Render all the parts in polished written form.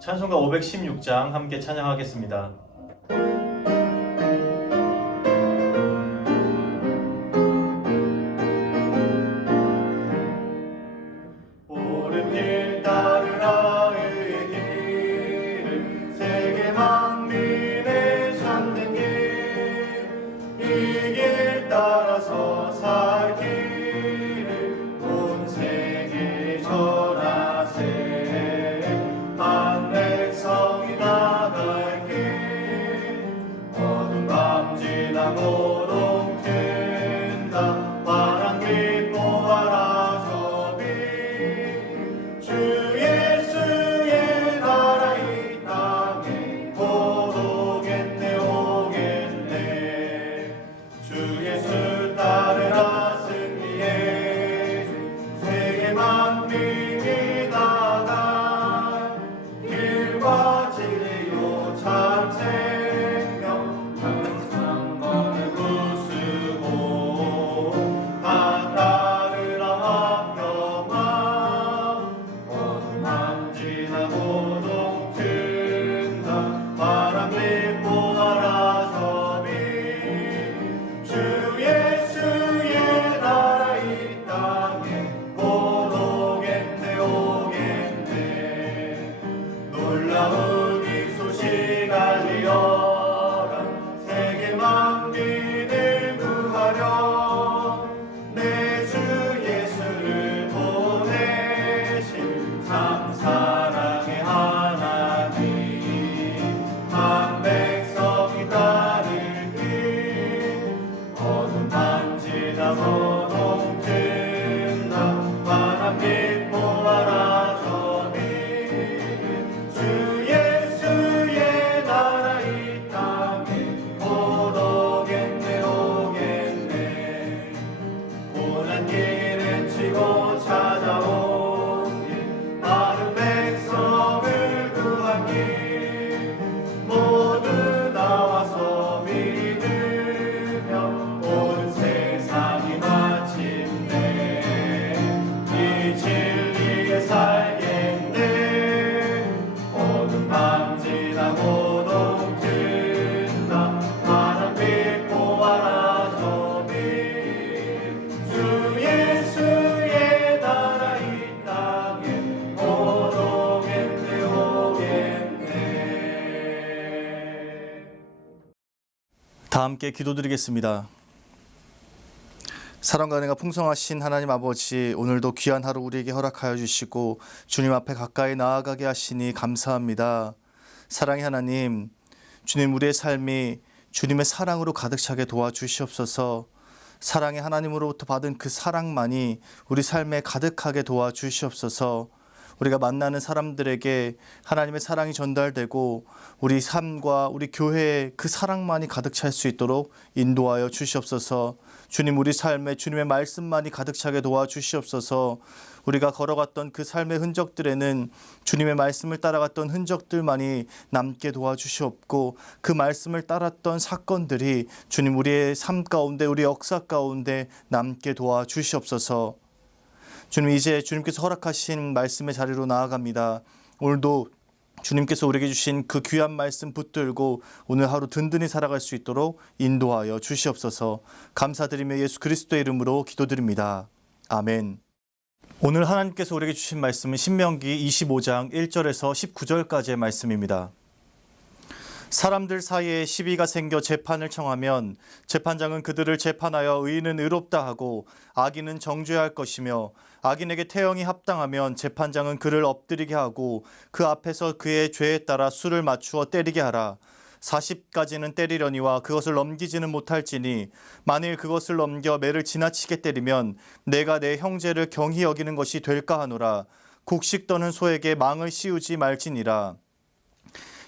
찬송가 516장 함께 찬양하겠습니다. 옳은 길 따르라 의의 길을 세계 만민의 참된 길 이 길 따라서 살 길을 온 세계에 전하세 한 백성이 나갈 길 어두운 밤 지나고 동튼다 바람빛 보아라 저비 주 예수의 나라 이 땅에 곧 오겠네 오겠네 주 예수 따르라 승리해 세계 만민이 나가 길과 진리요 참 생명 항상 번을 부수고 다 따르라 합격만 어둠 밤 지나고 동튼다 바람빛 보아라 저비 주 예수의 나라 이 땅에 곧 오겠네 오겠네 놀라운 이 소식 알리어라 세계 만민을 구하려 내 주 예수를 보내신 참 사랑의 하나님 한 백성이 따를 길 어두운 밤 지나고 동튼다 바람빛 보아라 저비 주 예수의 나라 이 땅에 곧 오겠네 오겠네 고난 길에 치고 찾아온 길 많은 백성을 구한 길 모두 나와서 믿으며 온 세상이 마침내 이 진리에 살겠네 어두운 밤 지나고 동튼다 바람빛 보아라 저비 주 예수의 나라 이 땅에 곧 오겠네 오겠네. 다 함께 기도드리겠습니다. 사랑과 은혜가 풍성하신 하나님 아버지, 오늘도 귀한 하루 우리에게 허락하여 주시고 주님 앞에 가까이 나아가게 하시니 감사합니다. 사랑의 하나님, 주님 우리의 삶이 주님의 사랑으로 가득 차게 도와주시옵소서. 사랑의 하나님으로부터 받은 그 사랑만이 우리 삶에 가득하게 도와주시옵소서. 우리가 만나는 사람들에게 하나님의 사랑이 전달되고 우리 삶과 우리 교회에 그 사랑만이 가득 찰 수 있도록 인도하여 주시옵소서. 주님 우리 삶에 주님의 말씀만이 가득 차게 도와주시옵소서. 우리가 걸어갔던 그 삶의 흔적들에는 주님의 말씀을 따라갔던 흔적들만이 남게 도와주시옵고 그 말씀을 따랐던 사건들이 주님 우리의 삶 가운데 우리 역사 가운데 남게 도와주시옵소서. 주님 이제 주님께서 허락하신 말씀의 자리로 나아갑니다. 오늘도 주님께서 우리에게 주신 그 귀한 말씀 붙들고 오늘 하루 든든히 살아갈 수 있도록 인도하여 주시옵소서. 감사드리며 예수 그리스도의 이름으로 기도드립니다. 아멘. 오늘 하나님께서 우리에게 주신 말씀은 신명기 25장 1절에서 19절까지의 말씀입니다. 사람들 사이에 시비가 생겨 재판을 청하면 재판장은 그들을 재판하여 의인은 의롭다 하고 악인은 정죄할 것이며 악인에게 태형이 합당하면 재판장은 그를 엎드리게 하고 그 앞에서 그의 죄에 따라 수를 맞추어 때리게 하라. 40까지는 때리려니와 그것을 넘기지는 못할지니 만일 그것을 넘겨 매를 지나치게 때리면 내가 내 형제를 경히 여기는 것이 될까 하노라. 곡식 떠는 소에게 망을 씌우지 말지니라.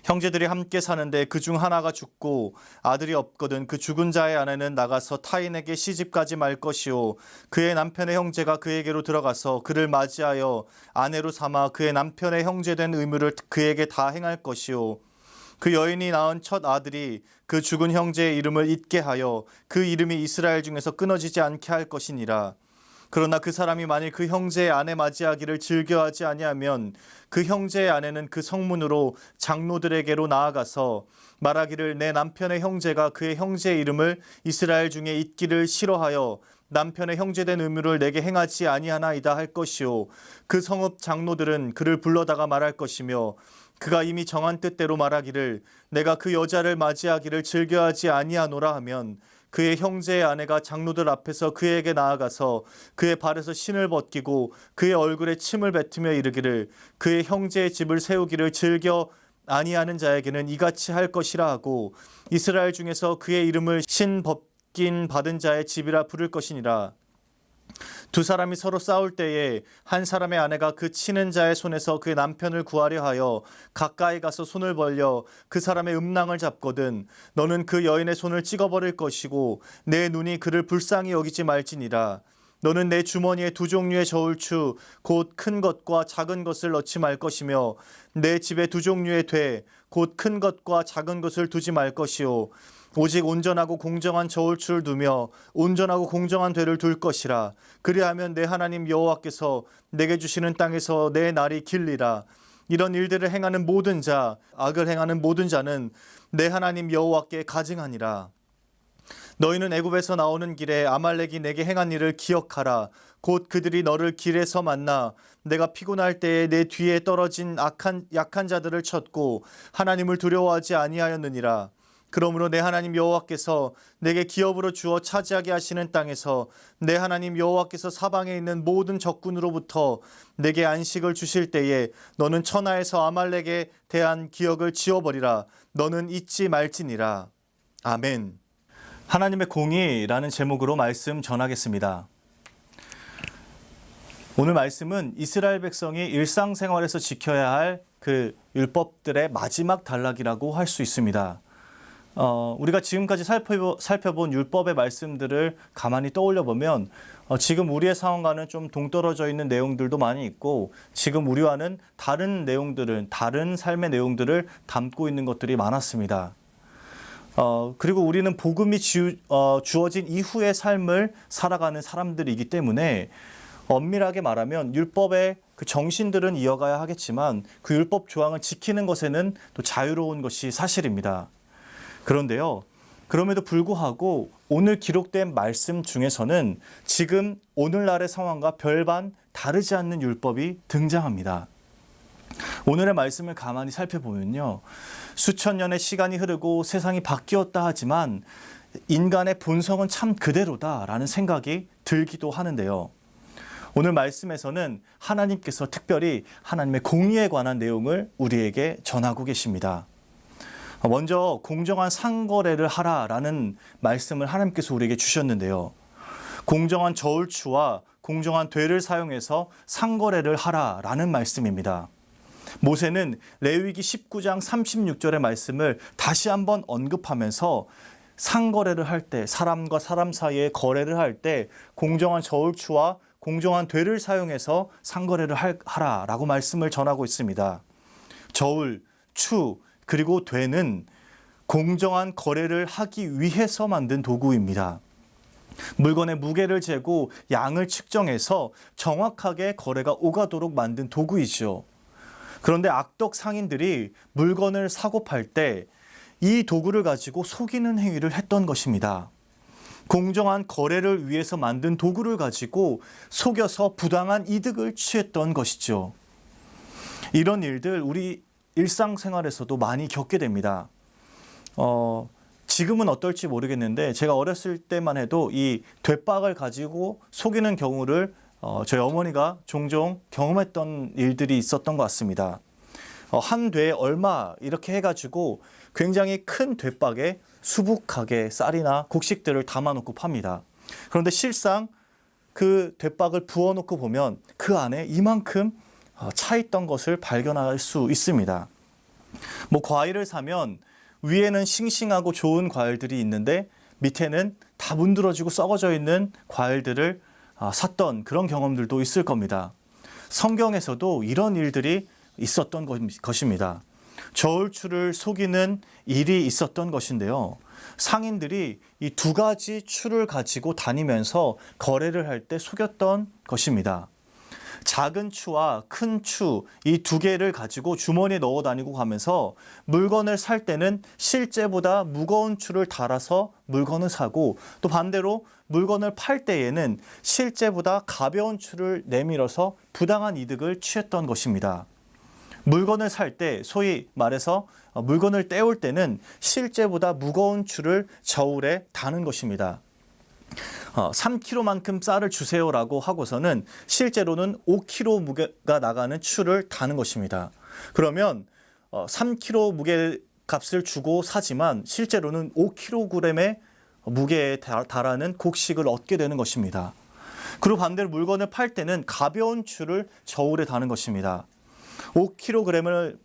형제들이 함께 사는데 그중 하나가 죽고 아들이 없거든 그 죽은 자의 아내는 나가서 타인에게 시집가지 말 것이요 그의 남편의 형제가 그에게로 들어가서 그를 맞이하여 아내로 삼아 그의 남편의 형제된 의무를 그에게 다 행할 것이요 그 여인이 낳은 첫 아들이 그 죽은 형제의 이름을 잊게 하여 그 이름이 이스라엘 중에서 끊어지지 않게 할 것이니라. 그러나 그 사람이 만일 그 형제의 아내 맞이하기를 즐겨하지 아니하면 그 형제의 아내는 그 성문으로 장로들에게로 나아가서 말하기를 내 남편의 형제가 그의 형제의 이름을 이스라엘 중에 잊기를 싫어하여 남편의 형제된 의무를 내게 행하지 아니하나이다 할 것이요 그 성읍 장로들은 그를 불러다가 말할 것이며 그가 이미 정한 뜻대로 말하기를 내가 그 여자를 맞이하기를 즐겨하지 아니하노라 하면 그의 형제의 아내가 장로들 앞에서 그에게 나아가서 그의 발에서 신을 벗기고 그의 얼굴에 침을 뱉으며 이르기를 그의 형제의 집을 세우기를 즐겨 아니하는 자에게는 이같이 할 것이라 하고 이스라엘 중에서 그의 이름을 신 벗긴 받은 자의 집이라 부를 것이니라. 두 사람이 서로 싸울 때에 한 사람의 아내가 그 치는 자의 손에서 그의 남편을 구하려 하여 가까이 가서 손을 벌려 그 사람의 음낭을 잡거든 너는 그 여인의 손을 찍어버릴 것이고 내 눈이 그를 불쌍히 여기지 말지니라. 너는 내 주머니에 두 종류의 저울추 곧 큰 것과 작은 것을 넣지 말 것이며 내 집에 두 종류의 돼 곧 큰 것과 작은 것을 두지 말 것이요 오직 온전하고 공정한 저울추를 두며 온전하고 공정한 되를 둘 것이라. 그리하면 내 하나님 여호와께서 내게 주시는 땅에서 내 날이 길리라. 이런 일들을 행하는 모든 자, 악을 행하는 모든 자는 내 하나님 여호와께 가증하니라. 너희는 애굽에서 나오는 길에 아말렉이 내게 행한 일을 기억하라. 곧 그들이 너를 길에서 만나 내가 피곤할 때에 내 뒤에 떨어진 약한 자들을 쳤고 하나님을 두려워하지 아니하였느니라. 그러므로 내 하나님 여호와께서 내게 기업으로 주어 차지하게 하시는 땅에서 내 하나님 여호와께서 사방에 있는 모든 적군으로부터 내게 안식을 주실 때에 너는 천하에서 아말렉에 대한 기억을 지워버리라. 너는 잊지 말지니라. 아멘. 하나님의 공의라는 제목으로 말씀 전하겠습니다. 오늘 말씀은 이스라엘 백성이 일상생활에서 지켜야 할 그 율법들의 마지막 단락이라고 할 수 있습니다. 우리가 지금까지 살펴본 율법의 말씀들을 가만히 떠올려 보면 지금 우리의 상황과는 좀 동떨어져 있는 내용들도 많이 있고 지금 우리와는 다른 내용들은 다른 삶의 내용들을 담고 있는 것들이 많았습니다. 그리고 우리는 복음이 주어진 이후의 삶을 살아가는 사람들이기 때문에 엄밀하게 말하면 율법의 그 정신들은 이어가야 하겠지만 그 율법 조항을 지키는 것에는 또 자유로운 것이 사실입니다. 그런데요, 그럼에도 불구하고 오늘 기록된 말씀 중에서는 지금 오늘날의 상황과 별반 다르지 않는 율법이 등장합니다. 오늘의 말씀을 가만히 살펴보면요, 수천 년의 시간이 흐르고 세상이 바뀌었다 하지만 인간의 본성은 참 그대로다라는 생각이 들기도 하는데요. 오늘 말씀에서는 하나님께서 특별히 하나님의 공의에 관한 내용을 우리에게 전하고 계십니다. 먼저 공정한 상거래를 하라라는 말씀을 하나님께서 우리에게 주셨는데요. 공정한 저울추와 공정한 되를 사용해서 상거래를 하라라는 말씀입니다. 모세는 레위기 19장 36절의 말씀을 다시 한번 언급하면서 상거래를 할 때, 사람과 사람 사이에 거래를 할 때 공정한 저울추와 공정한 되를 사용해서 상거래를 하라라고 말씀을 전하고 있습니다. 저울, 추, 그리고 되는 공정한 거래를 하기 위해서 만든 도구입니다. 물건의 무게를 재고 양을 측정해서 정확하게 거래가 오가도록 만든 도구이죠. 그런데 악덕 상인들이 물건을 사고 팔 때 이 도구를 가지고 속이는 행위를 했던 것입니다. 공정한 거래를 위해서 만든 도구를 가지고 속여서 부당한 이득을 취했던 것이죠. 이런 일들 우리 일상생활에서도 많이 겪게 됩니다. 지금은 어떨지 모르겠는데 제가 어렸을 때만 해도 이 되박을 가지고 속이는 경우를 저희 어머니가 종종 경험했던 일들이 있었던 것 같습니다. 한 되에 얼마 이렇게 해가지고 굉장히 큰 되박에 수북하게 쌀이나 곡식들을 담아놓고 팝니다. 그런데 실상 그 되박을 부어놓고 보면 그 안에 이만큼 차 있던 것을 발견할 수 있습니다. 과일을 사면 위에는 싱싱하고 좋은 과일들이 있는데 밑에는 다 문드러지고 썩어져 있는 과일들을 샀던 그런 경험들도 있을 겁니다. 성경에서도 이런 일들이 있었던 것입니다. 저울추를 속이는 일이 있었던 것인데요. 상인들이 이 두 가지 추를 가지고 다니면서 거래를 할 때 속였던 것입니다. 작은 추와 큰 추 이 두 개를 가지고 주머니에 넣어 다니고 가면서 물건을 살 때는 실제보다 무거운 추를 달아서 물건을 사고, 또 반대로 물건을 팔 때에는 실제보다 가벼운 추를 내밀어서 부당한 이득을 취했던 것입니다. 물건을 살 때, 소위 말해서 물건을 떼올 때는 실제보다 무거운 추를 저울에 다는 것입니다. 3kg만큼 쌀을 주세요라고 하고서는 실제로는 5kg 무게가 나가는 추를 다는 것입니다. 그러면 3kg 무게 값을 주고 사지만 실제로는 5kg의 무게에 달하는 곡식을 얻게 되는 것입니다. 그리고 반대로 물건을 팔 때는 가벼운 추를 저울에 다는 것입니다. 5kg을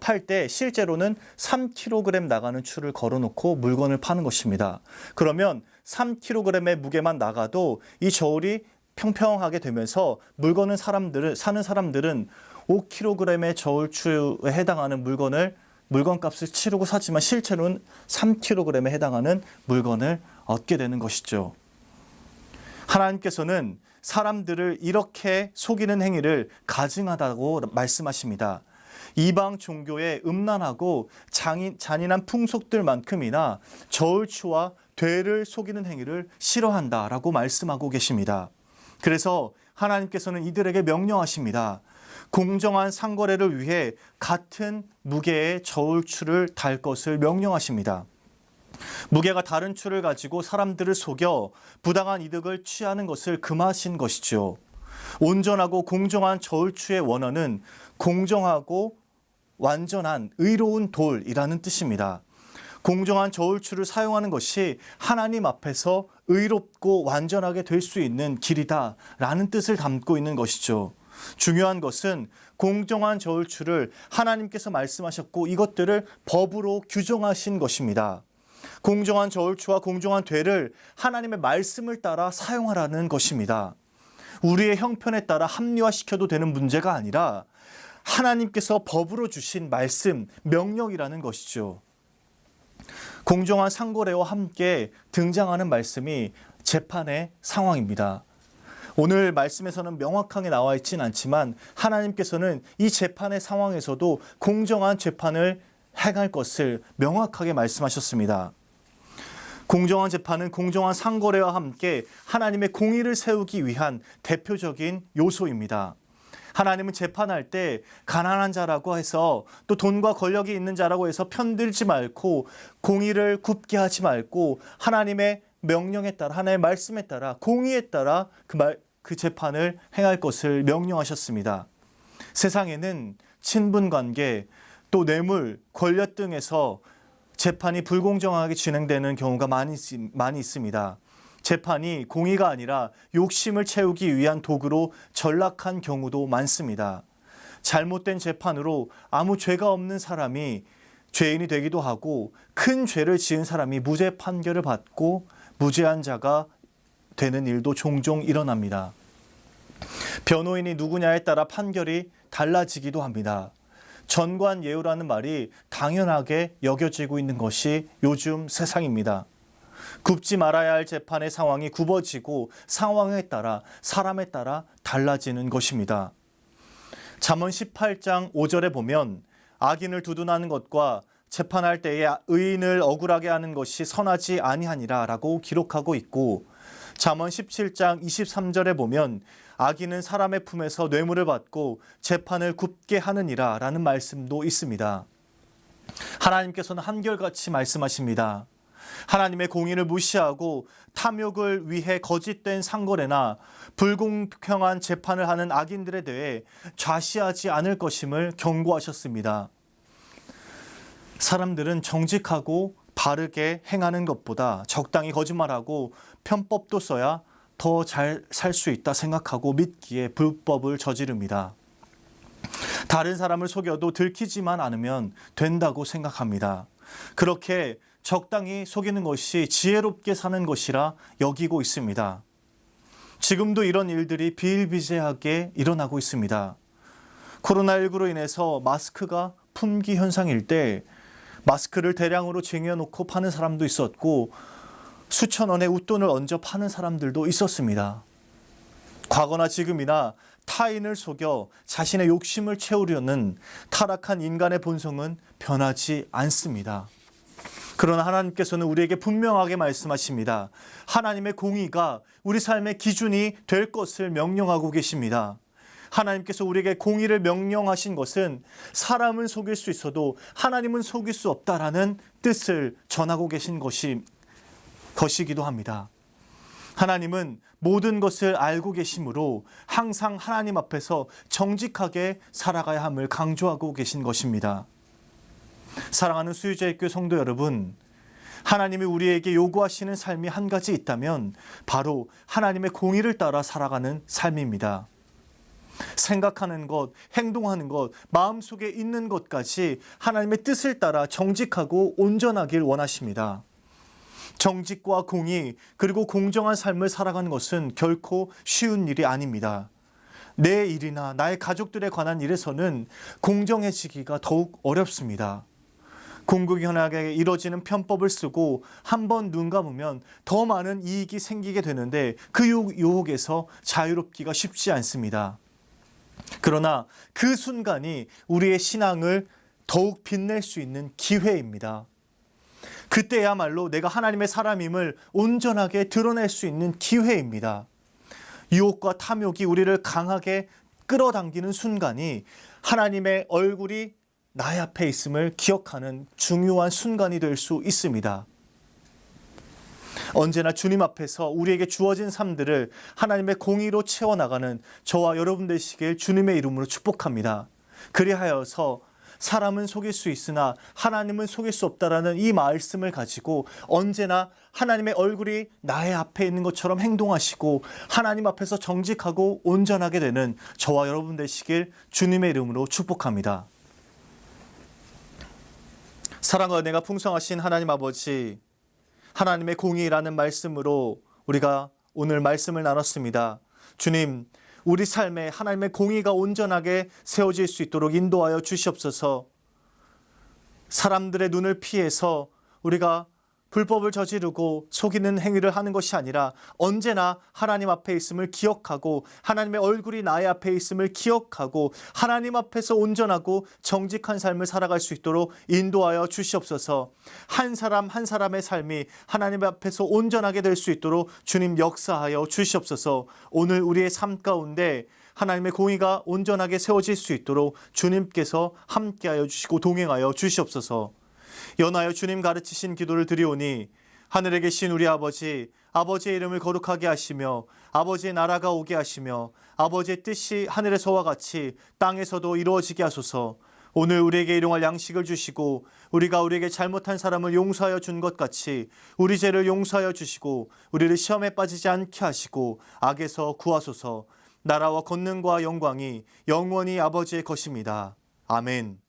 팔 때 실제로는 3kg 나가는 추를 걸어놓고 물건을 파는 것입니다. 그러면 3kg의 무게만 나가도 이 저울이 평평하게 되면서 사는 사람들은 5kg의 저울추에 해당하는 물건값을 치르고 사지만 실제로는 3kg에 해당하는 물건을 얻게 되는 것이죠. 하나님께서는 사람들을 이렇게 속이는 행위를 가증하다고 말씀하십니다. 이방 종교의 음란하고 잔인한 풍속들만큼이나 저울추와 되를 속이는 행위를 싫어한다라고 말씀하고 계십니다. 그래서 하나님께서는 이들에게 명령하십니다. 공정한 상거래를 위해 같은 무게의 저울추를 달 것을 명령하십니다. 무게가 다른 추를 가지고 사람들을 속여 부당한 이득을 취하는 것을 금하신 것이죠. 온전하고 공정한 저울추의 원어는 공정하고 완전한 의로운 돌이라는 뜻입니다. 공정한 저울추를 사용하는 것이 하나님 앞에서 의롭고 완전하게 될 수 있는 길이다라는 뜻을 담고 있는 것이죠. 중요한 것은 공정한 저울추를 하나님께서 말씀하셨고 이것들을 법으로 규정하신 것입니다. 공정한 저울추와 공정한 되를 하나님의 말씀을 따라 사용하라는 것입니다. 우리의 형편에 따라 합리화시켜도 되는 문제가 아니라 하나님께서 법으로 주신 말씀, 명령이라는 것이죠. 공정한 상거래와 함께 등장하는 말씀이 재판의 상황입니다. 오늘 말씀에서는 명확하게 나와 있진 않지만 하나님께서는 이 재판의 상황에서도 공정한 재판을 행할 것을 명확하게 말씀하셨습니다. 공정한 재판은 공정한 상거래와 함께 하나님의 공의를 세우기 위한 대표적인 요소입니다. 하나님은 재판할 때 가난한 자라고 해서 또 돈과 권력이 있는 자라고 해서 편들지 말고 공의를 굽게 하지 말고 하나님의 명령에 따라 하나님의 말씀에 따라 공의에 따라 그 재판을 행할 것을 명령하셨습니다. 세상에는 친분관계 또 뇌물, 권력 등에서 재판이 불공정하게 진행되는 경우가 많이 있습니다. 재판이 공의가 아니라 욕심을 채우기 위한 도구로 전락한 경우도 많습니다. 잘못된 재판으로 아무 죄가 없는 사람이 죄인이 되기도 하고 큰 죄를 지은 사람이 무죄 판결을 받고 무죄한 자가 되는 일도 종종 일어납니다. 변호인이 누구냐에 따라 판결이 달라지기도 합니다. 전관예우라는 말이 당연하게 여겨지고 있는 것이 요즘 세상입니다. 굽지 말아야 할 재판의 상황이 굽어지고 상황에 따라 사람에 따라 달라지는 것입니다. 잠언 18장 5절에 보면 악인을 두둔하는 것과 재판할 때에 의인을 억울하게 하는 것이 선하지 아니하니라 라고 기록하고 있고, 잠언 17장 23절에 보면 악인은 사람의 품에서 뇌물을 받고 재판을 굽게 하느니라 라는 말씀도 있습니다. 하나님께서는 한결같이 말씀하십니다. 하나님의 공의를 무시하고 탐욕을 위해 거짓된 상거래나 불공평한 재판을 하는 악인들에 대해 좌시하지 않을 것임을 경고하셨습니다. 사람들은 정직하고 바르게 행하는 것보다 적당히 거짓말하고 편법도 써야 더 잘 살 수 있다 생각하고 믿기에 불법을 저지릅니다. 다른 사람을 속여도 들키지만 않으면 된다고 생각합니다. 그렇게 적당히 속이는 것이 지혜롭게 사는 것이라 여기고 있습니다. 지금도 이런 일들이 비일비재하게 일어나고 있습니다. 코로나19로 인해서 마스크가 품귀 현상일 때 마스크를 대량으로 쟁여놓고 파는 사람도 있었고 수천 원의 웃돈을 얹어 파는 사람들도 있었습니다. 과거나 지금이나 타인을 속여 자신의 욕심을 채우려는 타락한 인간의 본성은 변하지 않습니다. 그러나 하나님께서는 우리에게 분명하게 말씀하십니다. 하나님의 공의가 우리 삶의 기준이 될 것을 명령하고 계십니다. 하나님께서 우리에게 공의를 명령하신 것은 사람은 속일 수 있어도 하나님은 속일 수 없다라는 뜻을 전하고 계신 것이기도 합니다. 하나님은 모든 것을 알고 계시므로 항상 하나님 앞에서 정직하게 살아가야 함을 강조하고 계신 것입니다. 사랑하는 수유자의 교회 성도 여러분, 하나님이 우리에게 요구하시는 삶이 한 가지 있다면 바로 하나님의 공의를 따라 살아가는 삶입니다. 생각하는 것, 행동하는 것, 마음속에 있는 것까지 하나님의 뜻을 따라 정직하고 온전하길 원하십니다. 정직과 공의 그리고 공정한 삶을 살아가는 것은 결코 쉬운 일이 아닙니다. 내 일이나 나의 가족들에 관한 일에서는 공정해지기가 더욱 어렵습니다. 공공연하게 이뤄지는 편법을 쓰고 한 번 눈 감으면 더 많은 이익이 생기게 되는데 그 유혹에서 자유롭기가 쉽지 않습니다. 그러나 그 순간이 우리의 신앙을 더욱 빛낼 수 있는 기회입니다. 그때야말로 내가 하나님의 사람임을 온전하게 드러낼 수 있는 기회입니다. 유혹과 탐욕이 우리를 강하게 끌어당기는 순간이 하나님의 얼굴이 나의 앞에 있음을 기억하는 중요한 순간이 될 수 있습니다. 언제나 주님 앞에서 우리에게 주어진 삶들을 하나님의 공의로 채워나가는 저와 여러분 되시길 주님의 이름으로 축복합니다. 그리하여서 사람은 속일 수 있으나 하나님은 속일 수 없다라는 이 말씀을 가지고 언제나 하나님의 얼굴이 나의 앞에 있는 것처럼 행동하시고 하나님 앞에서 정직하고 온전하게 되는 저와 여러분 되시길 주님의 이름으로 축복합니다. 사랑과 은혜가 풍성하신 하나님 아버지, 하나님의 공의라는 말씀으로 우리가 오늘 말씀을 나눴습니다. 주님, 우리 삶에 하나님의 공의가 온전하게 세워질 수 있도록 인도하여 주시옵소서. 사람들의 눈을 피해서 우리가 불법을 저지르고 속이는 행위를 하는 것이 아니라 언제나 하나님 앞에 있음을 기억하고 하나님의 얼굴이 나의 앞에 있음을 기억하고 하나님 앞에서 온전하고 정직한 삶을 살아갈 수 있도록 인도하여 주시옵소서. 한 사람 한 사람의 삶이 하나님 앞에서 온전하게 될 수 있도록 주님 역사하여 주시옵소서. 오늘 우리의 삶 가운데 하나님의 공의가 온전하게 세워질 수 있도록 주님께서 함께하여 주시고 동행하여 주시옵소서. 연하여 주님 가르치신 기도를 드리오니 하늘에 계신 우리 아버지, 아버지의 이름을 거룩하게 하시며 아버지의 나라가 오게 하시며 아버지의 뜻이 하늘에서와 같이 땅에서도 이루어지게 하소서. 오늘 우리에게 일용할 양식을 주시고 우리가 우리에게 잘못한 사람을 용서하여 준 것 같이 우리 죄를 용서하여 주시고 우리를 시험에 빠지지 않게 하시고 악에서 구하소서. 나라와 권능과 영광이 영원히 아버지의 것입니다. 아멘.